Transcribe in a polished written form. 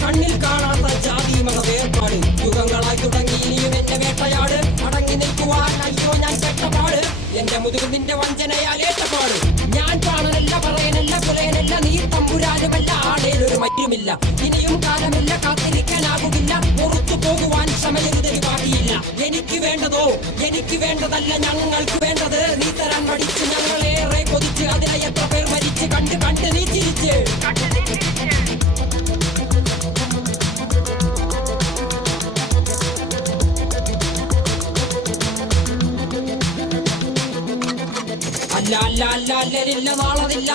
കണ്ണിൽ കാണാത്ത ജാതി മത വേർപാട് യുഗങ്ങളായി തുടങ്ങി ഇനിയും എന്റെ വേട്ടയാട് അടങ്ങി നിൽക്കുവാൻ അയ്യോ ഞാൻ ചെട്ടപ്പാട് എന്റെ മുതുകിൽ നിന്റെ വഞ്ചനയാൽ ഏറ്റപ്പാട് ഞാൻ കാണനല്ല പറയനല്ല കുലയനല്ല നീ തമ്പുരാനുമല്ല ആടേലൊരു മറ്റുമില്ല ഇനിയും കാലമില്ല കാത്തിരിക്കാനാകുകില്ല പുറത്തു പോകുവാൻ ക്ഷമയൊരുതരി ബാക്കിയില്ല എനിക്ക് വേണ്ടതോ എനിക്ക് വേണ്ടതല്ല ഞങ്ങൾക്ക് വേണ്ടത് നീ തരാൻ മടിച്ച് ഞങ്ങളേറെ കൊതിച്ച് അതിനെ എത്ര പേർ മരിച്ച് കണ്ട് കണ്ട് നീ ചിരിച്ച് അല്ല അല്ല അല്ല അല്ലരില്ല നാളതില്ല